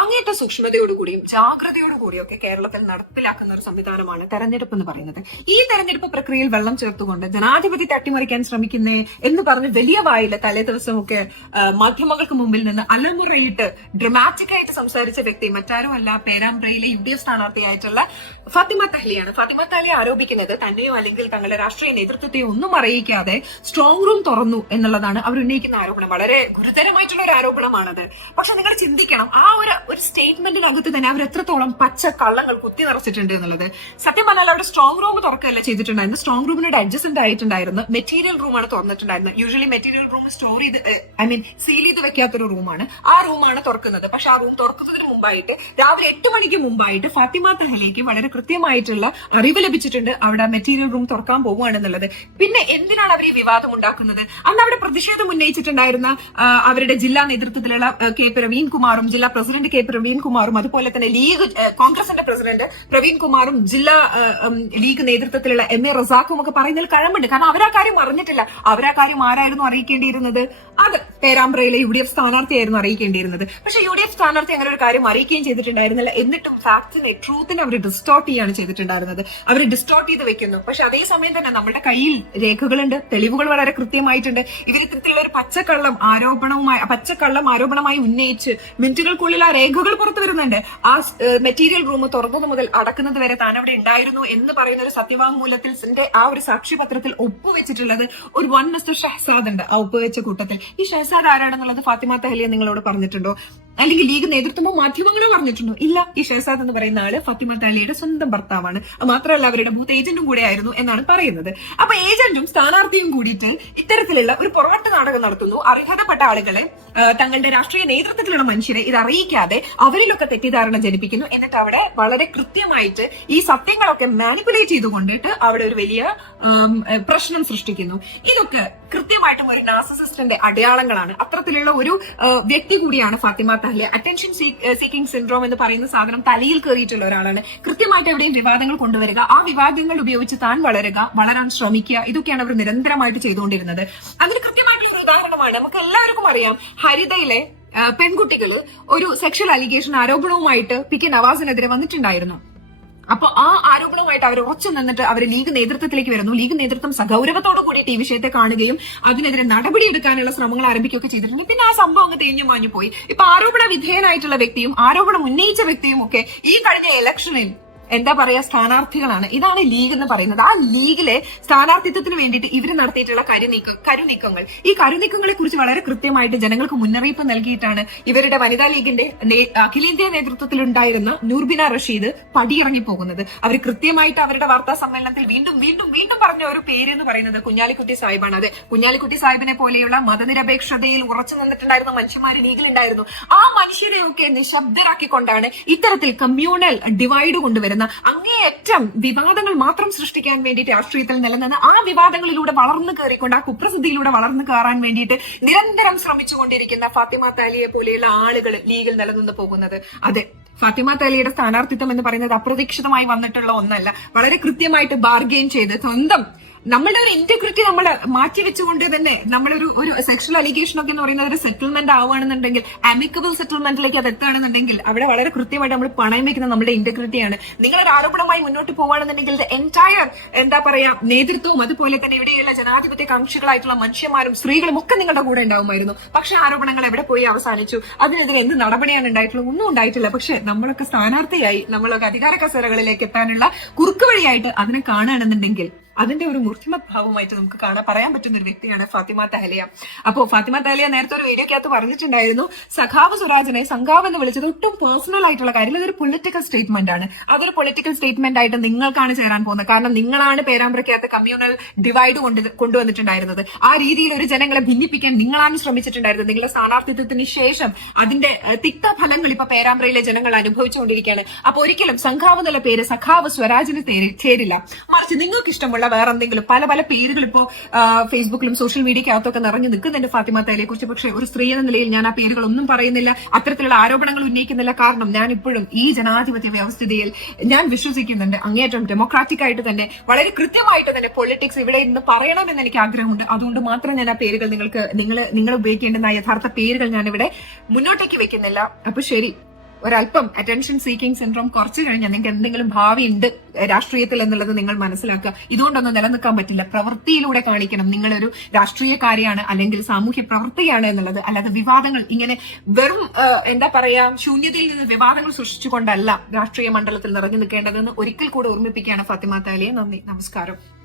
അങ്ങേറ്റ സൂക്ഷ്മതയോടുകൂടിയും ജാഗ്രതയോടുകൂടിയും ഒക്കെ കേരളത്തിൽ നടപ്പിലാക്കുന്ന ഒരു സംവിധാനമാണ് തെരഞ്ഞെടുപ്പ് എന്ന് പറയുന്നത്. ഈ തെരഞ്ഞെടുപ്പ് പ്രക്രിയയിൽ വെള്ളം ചേർത്തുകൊണ്ട് ജനാധിപത്യത്തെ അട്ടിമറിക്കാൻ ശ്രമിക്കുന്നേ എന്ന് പറഞ്ഞ് വലിയ വായില് തലേ ദിവസമൊക്കെ മാധ്യമങ്ങൾക്ക് മുമ്പിൽ നിന്ന് അലമുറയിട്ട് ഡ്രമാറ്റിക് ആയിട്ട് സംസാരിച്ച വ്യക്തി മറ്റാരും അല്ല, പേരാമ്പ്രയിലെ UDF സ്ഥാനാർത്ഥിയായിട്ടുള്ള ഫാത്തിമ തഹ്ലിയാണ്. ഫാത്തിമ തഹ്ലി ആരോപിക്കുന്നത് തന്നെയോ അല്ലെങ്കിൽ തങ്ങളുടെ രാഷ്ട്രീയ നേതൃത്വത്തെയോ ഒന്നും അറിയിക്കാതെ സ്ട്രോങ് റൂം തുറന്നു എന്നുള്ളതാണ് അവർ ഉന്നയിക്കുന്ന ആരോപണം. വളരെ ഗുരുതരമായിട്ടുള്ള ഒരു ആരോപണമാണത്. പക്ഷെ നിങ്ങൾ ചിന്തിക്കണം, ആ ഒരു സ്റ്റേറ്റ്മെന്റിനകത്ത് തന്നെ അവർ എത്രത്തോളം പച്ച കള്ളങ്ങൾ കുത്തി നിറച്ചിട്ടുണ്ട് എന്നുള്ളത്. സത്യം പറഞ്ഞാൽ അവിടെ സ്ട്രോങ് റൂം തുറക്കുകയല്ല ചെയ്തിട്ടുണ്ടായിരുന്നു. സ്ട്രോങ് റൂമിനോട് അഡ്ജസ്റ്റന്റ് ആയിട്ടുണ്ടായിരുന്നു മെറ്റീരിയൽ റൂമാണ് തുറന്നിട്ടുണ്ടായിരുന്നത്. യൂഷ്വലി മെറ്റീരിയൽ റൂം സ്റ്റോർ ചെയ്ത് സീൽ ചെയ്ത് വെക്കാത്തൊരു റൂമാണ്. ആ റൂമാണ് തുറക്കുന്നത്. പക്ഷെ ആ റൂം തുറക്കുന്നതിന് മുമ്പായിട്ട് രാവിലെ 8 മണിക്ക് മുമ്പായിട്ട് ഫാത്തിമ തഹ്ലിക്ക് വളരെ കൃത്യമായിട്ടുള്ള അറിവ് ലഭിച്ചിട്ടുണ്ട് അവിടെ മെറ്റീരിയൽ റൂം തുറക്കാൻ പോവുകയാണെന്നുള്ളത്. പിന്നെ എന്തിനാണ് അവർ ഈ വിവാദം ഉണ്ടാക്കുന്നത്? അന്ന് അവിടെ പ്രതിഷേധം ഉന്നയിച്ചിട്ടുണ്ടായിരുന്ന അവരുടെ ജില്ലാ നേതൃത്വത്തിലുള്ള KP പ്രവീൺ കുമാറും ജില്ലാ പ്രസിഡന്റ് KP പ്രവീൺ കുമാറും അതുപോലെ തന്നെ കോൺഗ്രസിന്റെ പ്രസിഡന്റ് പ്രവീൺ കുമാറും ജില്ലാ ലീഗ് നേതൃത്വത്തിലുള്ള MA റസാഖും ഒക്കെ പറയുന്നതിൽ കഴമ്പുണ്ട്. കാരണം അവരാ കാര്യം അറിഞ്ഞിട്ടില്ല. അവരാ കാര്യം ആരായിരുന്നു അറിയിക്കേണ്ടിയിരുന്നത്? അത് പേരാമ്പ്രയിലെ UDF സ്ഥാനാർത്ഥിയായിരുന്നു അറിയിക്കേണ്ടിയിരുന്നത്. പക്ഷെ UDF സ്ഥാനാർത്ഥി അങ്ങനെ ഒരു കാര്യം അറിയിക്കുകയും ചെയ്തിട്ടുണ്ടായിരുന്നില്ല. എന്നിട്ടും ഫാക്ടിനെ ട്രൂത്തിനെ അവർ ഡിസ്റ്റോർട്ട് ചെയ്യാണ് ചെയ്തിട്ടുണ്ടായിരുന്നത്. അവർ ഡിസ്റ്റോർട്ട് ചെയ്ത് വെക്കുന്നു. പക്ഷെ അതേസമയം തന്നെ നമ്മുടെ കയ്യിൽ രേഖകളുണ്ട്, തെളിവുകൾ വളരെ കൃത്യമായിട്ടുണ്ട്. ഇവർ ഇത്തരത്തിലുള്ള ഒരു പച്ചക്കള്ളം ആരോപണമായി ഉന്നയിച്ച് മിനിറ്റുകൾക്കുള്ളിൽ ആ രേഖകൾ പുറത്തു വരുന്നുണ്ട്. ആ മെറ്റീരിയൽ റൂം തുറന്നത് മുതൽ അടക്കുന്നത് വരെ താൻ അവിടെ ഉണ്ടായിരുന്നു എന്ന് പറയുന്ന ഒരു സത്യവാങ്മൂലത്തിൽ ആ ഒരു സാക്ഷ്യപത്രത്തിൽ ഒപ്പുവെച്ചിട്ടുള്ളത് ഒരു മിസ്റ്റർ ഷഹസാദ് ഉണ്ട്. ആ ഒപ്പുവെച്ച കൂട്ടത്തിൽ ഈ ഷഹസാദ് ആരാണെന്നുള്ളത് ഫാത്തിമ തഹ്ലിയ നിങ്ങളോട് പറഞ്ഞിട്ടുണ്ടോ? അല്ലെങ്കിൽ ലീഗ് നേതൃത്വമോ മാധ്യമങ്ങളോ പറഞ്ഞിട്ടുണ്ടോ? ഇല്ല. ഈ ഷഹസാദ് എന്ന് പറയുന്ന ആള് ഫാത്തിമ തഹ്ലിയുടെ സ്വന്തം ഭർത്താവാണ്. മാത്രമല്ല അവരുടെ ബൂത്ത് ഏജന്റും കൂടെ ആയിരുന്നു എന്നാണ് പറയുന്നത്. അപ്പൊ ഏജന്റും സ്ഥാനാർത്ഥിയും കൂടിയിട്ട് ഇത്തരത്തിലുള്ള ഒരു പൊറോട്ട് നാടകം നടത്തുന്നു. അർഹതപ്പെട്ട ആളുകളെ, തങ്ങളുടെ രാഷ്ട്രീയ നേതൃത്വത്തിലുള്ള മനുഷ്യരെ ഇത് അറിയിക്കാതെ അവരിലൊക്കെ തെറ്റിദ്ധാരണ ജനിപ്പിക്കുന്നു. എന്നിട്ട് അവിടെ വളരെ കൃത്യമായിട്ട് ഈ സത്യങ്ങളൊക്കെ മാനിപ്പുലേറ്റ് ചെയ്തുകൊണ്ടിട്ട് അവിടെ ഒരു വലിയ പ്രശ്നം സൃഷ്ടിക്കുന്നു. ഇതൊക്കെ കൃത്യമായിട്ടും ഒരു നാർസിസിസ്റ്റിന്റെ അടയാളങ്ങളാണ്. അത്തരത്തിലുള്ള ഒരു വ്യക്തി കൂടിയാണ് Fathima Thahliya. Attention seeking syndrome എന്ന് പറയുന്ന സാധനം തലയിൽ കയറിയിട്ടുള്ള ഒരാളാണ്. കൃത്യമായിട്ട് എവിടെയും വിവാദങ്ങൾ കൊണ്ടുവരിക, ആ വിവാദങ്ങൾ ഉപയോഗിച്ച് താൻ വളരാൻ ശ്രമിക്കുക, ഇതൊക്കെയാണ് അവർ നിരന്തരമായിട്ട് ചെയ്തുകൊണ്ടിരുന്നത്. അതിന് കൃത്യമായിട്ടുള്ള ഒരു ഉദാഹരണമാണ് നമുക്ക് എല്ലാവർക്കും അറിയാം. ഹരിതയിലെ പെൺകുട്ടികൾ ഒരു സെക്ഷൽ അലിഗേഷൻ ആരോപണവുമായിട്ട് PK നവാസിനെതിരെ വന്നിട്ടുണ്ടായിരുന്നു. അപ്പൊ ആ ആരോപണവുമായിട്ട് അവർ ഉറച്ചു നിന്നിട്ട് അവർ ലീഗ് നേതൃത്വത്തിലേക്ക് വരുന്നു. ലീഗ് നേതൃത്വം സഗൗരവത്തോടു കൂടിയിട്ട് ഈ വിഷയത്തെ കാണുകയും അതിനെതിരെ നടപടിയെടുക്കാനുള്ള ശ്രമങ്ങൾ ആരംഭിക്കുകയൊക്കെ ചെയ്തിട്ടുണ്ട്. പിന്നെ ആ സംഭവം അങ്ങ് തേഞ്ഞു മാഞ്ഞു പോയി. ഇപ്പൊ ആരോപണ വിധേയനായിട്ടുള്ള വ്യക്തിയും ആരോപണം ഉന്നയിച്ച വ്യക്തിയും ഒക്കെ ഈ കഴിഞ്ഞ ഇലക്ഷനിൽ എന്താ പറയാ സ്ഥാനാർത്ഥികളാണ്. ഇതാണ് ലീഗ് എന്ന് പറയുന്നത്. ആ ലീഗിലെ സ്ഥാനാർത്ഥിത്വത്തിന് വേണ്ടിയിട്ട് ഇവർ നടത്തിയിട്ടുള്ള കരുനീക്കങ്ങൾ, ഈ കരുനീക്കങ്ങളെ കുറിച്ച് വളരെ കൃത്യമായിട്ട് ജനങ്ങൾക്ക് മുന്നറിയിപ്പ് നൽകിയിട്ടാണ് ഇവരുടെ വനിതാ ലീഗിന്റെ അഖിലേന്ത്യാ നേതൃത്വത്തിലുണ്ടായിരുന്ന നൂർബിന റഷീദ് പടിയിറങ്ങി പോകുന്നത്. അവർ കൃത്യമായിട്ട് അവരുടെ വാർത്താ സമ്മേളനത്തിൽ വീണ്ടും വീണ്ടും വീണ്ടും പറഞ്ഞ ഒരു പേര് എന്ന് പറയുന്നത് കുഞ്ഞാലിക്കുട്ടി സാഹിബാണ്. അതെ, കുഞ്ഞാലിക്കുട്ടി സാഹിബിനെ പോലെയുള്ള മതനിരപേക്ഷതയിൽ ഉറച്ചു നിന്നിട്ടുണ്ടായിരുന്ന മനുഷ്യന്മാര് ലീഗിലുണ്ടായിരുന്നു. ആ മനുഷ്യരെയൊക്കെ നിശബ്ദരാക്കിക്കൊണ്ടാണ് ഇത്തരത്തിൽ കമ്മ്യൂണൽ ഡിവൈഡ് കൊണ്ടുവരുന്നത്. അങ്ങേയറ്റം വിവാദങ്ങൾ മാത്രം സൃഷ്ടിക്കാൻ വേണ്ടിയിട്ട് രാഷ്ട്രീയത്തിൽ നിലനിന്ന് ആ വിവാദങ്ങളിലൂടെ വളർന്നു കയറിക്കൊണ്ട് ആ കുപ്രസിദ്ധിയിലൂടെ വളർന്നു കയറാൻ വേണ്ടിയിട്ട് നിരന്തരം ശ്രമിച്ചുകൊണ്ടിരിക്കുന്ന ഫാത്തിമ തഹ്ലിയെ പോലെയുള്ള ആളുകൾ ലീഗിൽ നിലനിന്ന് പോകുന്നത്. അതെ, ഫാത്തിമ തഹ്ലിയുടെ സ്ഥാനാർത്ഥിത്വം എന്ന് പറയുന്നത് അപ്രതീക്ഷിതമായി വന്നിട്ടുള്ള ഒന്നല്ല. വളരെ കൃത്യമായിട്ട് ബാർഗെയിൻ ചെയ്ത് സ്വന്തം നമ്മളുടെ ഒരു ഇന്റഗ്രിറ്റി നമ്മൾ മാറ്റിവെച്ചുകൊണ്ട് തന്നെ നമ്മളൊരു സെക്ഷൽ അലിഗേഷൻ ഒക്കെ എന്ന് പറയുന്നത് ഒരു സെറ്റിൽമെന്റ് ആവുകയാണെന്നുണ്ടെങ്കിൽ, അമിക്കബിൾ സെറ്റിൽമെന്റിലേക്ക് അത് എത്തുകയാണെന്നുണ്ടെങ്കിൽ അവിടെ വളരെ കൃത്യമായിട്ട് നമ്മൾ പണയം വെക്കുന്നത് നമ്മുടെ ഇന്റഗ്രിറ്റിയാണ്. നിങ്ങളൊരു ആരോപണമായി മുന്നോട്ട് പോവുകയാണെന്നുണ്ടെങ്കിൽ എൻറ്റയർ എന്താ പറയാ നേതൃത്വവും അതുപോലെ തന്നെ ഇവിടെയുള്ള ജനാധിപത്യ കാംക്ഷികളായിട്ടുള്ള മനുഷ്യന്മാരും സ്ത്രീകളും ഒക്കെ നിങ്ങളുടെ കൂടെ ഉണ്ടാവുമായിരുന്നു. പക്ഷെ ആരോപണങ്ങൾ എവിടെ പോയി അവസാനിച്ചു? അതിനെതിരെ എന്ത് നടപടിയാണ് ഉണ്ടായിട്ടുള്ളത്? ഒന്നും ഉണ്ടായിട്ടില്ല. പക്ഷെ നമ്മളൊക്കെ സ്ഥാനാർത്ഥിയായി നമ്മളൊക്കെ അധികാര കസേരകളിലേക്ക് എത്താനുള്ള കുറുക്ക് വഴിയായിട്ട് അതിനെ കാണുകയാണെന്നുണ്ടെങ്കിൽ അതിന്റെ ഒരു മൂർത്തിമത് ഭാവമായിട്ട് നമുക്ക് പറയാൻ പറ്റുന്ന ഒരു വ്യക്തിയാണ് ഫാത്തിമ തഹ്ലിയ. അപ്പോ ഫാത്തിമ തഹ്ലിയ നേരത്തെ ഒരു വീഡിയോക്കകത്ത് പറഞ്ഞിട്ടുണ്ടായിരുന്നു, സഖാവ് സ്വരാജിനെ സംഘാവ് എന്ന് വിളിച്ചത് ഒട്ടും പേഴ്സണൽ ആയിട്ടുള്ള കാര്യം, അതൊരു പൊളിറ്റിക്കൽ സ്റ്റേറ്റ്മെന്റ് ആണ്. അതൊരു പൊളിറ്റിക്കൽ സ്റ്റേറ്റ്മെന്റ് ആയിട്ട് നിങ്ങൾക്കാണ് ചേരാൻ പോകുന്നത്. കാരണം നിങ്ങളാണ് പേരാമ്പ്രയ്ക്കകത്ത് കമ്മ്യൂണൽ ഡിവൈഡ് കൊണ്ടുവന്നിട്ടുണ്ടായിരുന്നത്. ആ രീതിയിൽ ഒരു ജനങ്ങളെ ഭിന്നിപ്പിക്കാൻ നിങ്ങളാണ് ശ്രമിച്ചിട്ടുണ്ടായിരുന്നത്. നിങ്ങളുടെ സ്ഥാനാർത്ഥിത്വത്തിന് ശേഷം അതിന്റെ തിക്തഫലങ്ങൾ ഇപ്പൊ പേരാമ്പ്രയിലെ ജനങ്ങൾ അനുഭവിച്ചുകൊണ്ടിരിക്കുകയാണ്. അപ്പൊ ഒരിക്കലും സംഘാവ് എന്നുള്ള പേര് സഖാവ് സ്വരാജിന് ചേരില്ല. മറിച്ച് നിങ്ങൾക്ക് ഇഷ്ടമുള്ള വേറെ എന്തെങ്കിലും പല പേരുകൾ ഇപ്പോ ഫേസ്ബുക്കിലും സോഷ്യൽ മീഡിയക്കകത്തൊക്കെ നിറഞ്ഞു നിൽക്കുന്നുണ്ട് ഫാത്തിമ തഹ്ലിയെ കുറിച്ച്. പക്ഷെ ഒരു സ്ത്രീ എന്ന നിലയിൽ ഞാൻ ആ പേരുകളൊന്നും പറയുന്നില്ല, അത്തരത്തിലുള്ള ആരോപണങ്ങൾ ഉന്നയിക്കുന്നില്ല. കാരണം ഞാൻ ഇപ്പോഴും ഈ ജനാധിപത്യ വ്യവസ്ഥിതിയിൽ ഞാൻ വിശ്വസിക്കുന്നുണ്ട്. അങ്ങേയറ്റം ഡെമോക്രാറ്റിക് ആയിട്ട് തന്നെ വളരെ കൃത്യമായിട്ട് തന്നെ പൊളിറ്റിക്സ് ഇവിടെ ഇന്ന് പറയണമെന്ന് എനിക്ക് ആഗ്രഹമുണ്ട്. അതുകൊണ്ട് മാത്രം ഞാൻ ആ പേരുകൾ നിങ്ങൾ ഉപയോഗിക്കേണ്ടുന്ന യഥാർത്ഥ പേരുകൾ ഞാൻ ഇവിടെ മുന്നോട്ടേക്ക് വെക്കുന്നില്ല. അപ്പൊ ശരി. ഒരല്പം അറ്റൻഷൻ സീക്കിംഗ് സിൻഡ്രോം കുറച്ചു കഴിഞ്ഞാൽ നിങ്ങൾക്ക് എന്തെങ്കിലും ഭാവി ഉണ്ട് രാഷ്ട്രീയത്തിൽ എന്നുള്ളത് നിങ്ങൾ മനസ്സിലാക്കുക. ഇതുകൊണ്ടൊന്നും നിലനിൽക്കാൻ പറ്റില്ല. പ്രവൃത്തിയിലൂടെ കാണിക്കണം നിങ്ങളൊരു രാഷ്ട്രീയക്കാരിയാണ് അല്ലെങ്കിൽ സാമൂഹ്യ പ്രവർത്തകയാണ് എന്നുള്ളത്. അല്ലാതെ വിവാദങ്ങൾ ഇങ്ങനെ വെറും എന്താ പറയാ ശൂന്യതയിൽ നിന്ന് വിവാദങ്ങൾ സൃഷ്ടിച്ചുകൊണ്ടല്ല രാഷ്ട്രീയ മണ്ഡലത്തിൽ നിറഞ്ഞു നിൽക്കേണ്ടതെന്ന് ഒരിക്കൽ കൂടെ ഓർമ്മിപ്പിക്കുകയാണ് ഫാത്തിമ താലിയെ. നന്ദി, നമസ്കാരം.